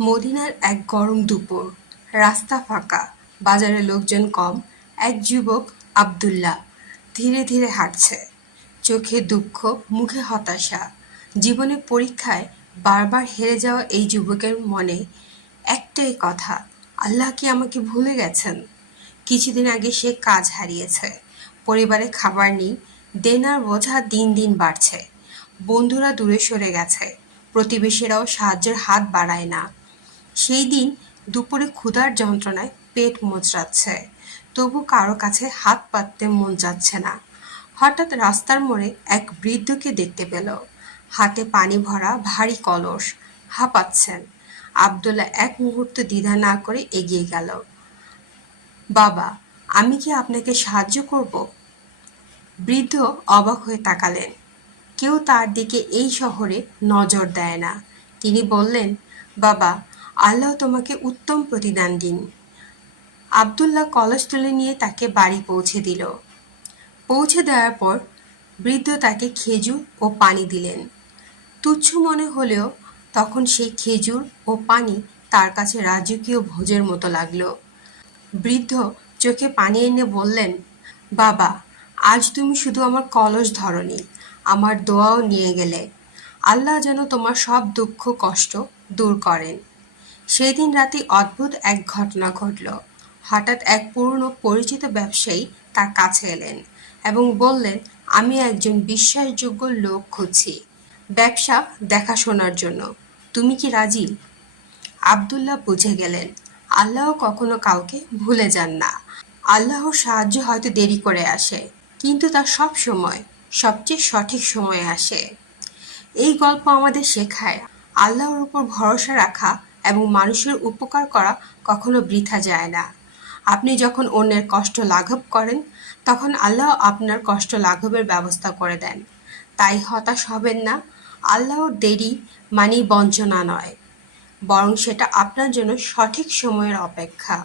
মদিনার এক গরম দুপুর। রাস্তা ফাঁকা। বাজারে লোকজন কম। এক যুবক, আবদুল্লাহ, ধীরে ধীরে হাঁটছে। চোখে দুঃখ, মুখে হতাশা। জীবনে পরীক্ষায় বারবার হেরে যাওয়া এই যুবকের মনে একটাই কথা, আল্লাহ কি আমাকে ভুলে গেছেন? কিছুদিন আগে সে কাজ হারিয়েছে। পরিবারে খাবার নেই, দেনার বোঝা দিন দিন বাড়ছে। বন্ধুরা দূরে সরে গেছে। প্রতিবেশীরাও সাহায্যের হাত বাড়ায় না। সেই দিন দুপুরে ক্ষুধার যন্ত্রণায় পেট মোচড়াচ্ছে। তবু কারও কাছে হাত পাততে মন যাচ্ছে না। হঠাৎ রাস্তার মোড়ে এক বৃদ্ধকে দেখতে পেল। হাতে পানি ভরা ভারী কলস হাঁপাচ্ছেন। আবদুল্লা এক মুহূর্ত দ্বিধা না করে এগিয়ে গেল। বাবা, আমি কি আপনাকে সাহায্য করব? বৃদ্ধ অবাক হয়ে তাকালেন। কেউ তার দিকে এই শহরে নজর দেয় না। তিনি বললেন, বাবা আল্লাহ তোমাকে উত্তম প্রতিদান দিন। আবদুল্লাহ কলস তুলে নিয়ে তাকে বাড়ি পৌঁছে দিল। পৌঁছে দেওয়ার পর বৃদ্ধ তাকে খেজুর ও পানি দিলেন। তুচ্ছ মনে হলেও তখন সেই খেজুর ও পানি তার কাছে রাজকীয় ভোজের মতো লাগল। বৃদ্ধ চোখে পানি এনে বললেন, বাবা, আজ তুমি শুধু আমার কলস ধরনি, আমার দোয়াও নিয়ে গেলে। আল্লাহ যেন তোমার সব দুঃখ কষ্ট দূর করেন। সেই দিন রাতে অদ্ভুত এক ঘটনা ঘটল। হঠাৎ এক পুরনো পরিচিত ব্যবসায়ী তার কাছে এলেন এবং বললেন, আমি একজন বিশ্বাসযোগ্য লোক খুঁজছি ব্যবসা দেখাশোনার জন্য। তুমি কি রাজি? আবদুল্লাহ বুঝে গেলেন, আল্লাহ কখনো কাউকে ভুলে যান না। আল্লাহর সাহায্য হয়তো দেরি করে আসে, কিন্তু তা সব সময়, সবচেয়ে সঠিক সময়ে আসে। এই গল্প আমাদের শেখায় আল্লাহর উপর ভরসা রাখা এবং মানুষের উপকার করা কখনো বৃথা যায় না। আপনি যখন অন্যের কষ্ট লাঘব করেন, তখন আল্লাহ আপনার কষ্ট লাঘবের ব্যবস্থা করে দেন। তাই হতাশ হবেন না, আল্লাহর দেরি মানেই বঞ্চনা নয়, বরং সেটা আপনার জন্য সঠিক সময়ের অপেক্ষা।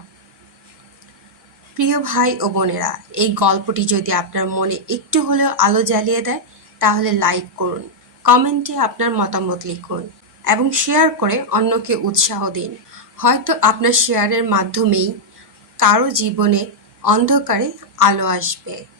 প্রিয় ভাই ও বোনেরা, এই গল্পটি যদি আপনার মনে একটু হলেও আলো জ্বালিয়ে দেয়, তাহলে লাইক করুন, কমেন্টে আপনার মতামত লিখুন। এবং শেয়ার করে অন্যকে উৎসাহ দিন। হয়তো আপনার শেয়ারের মাধ্যমেই কারও জীবনে অন্ধকারে আলো আসবে।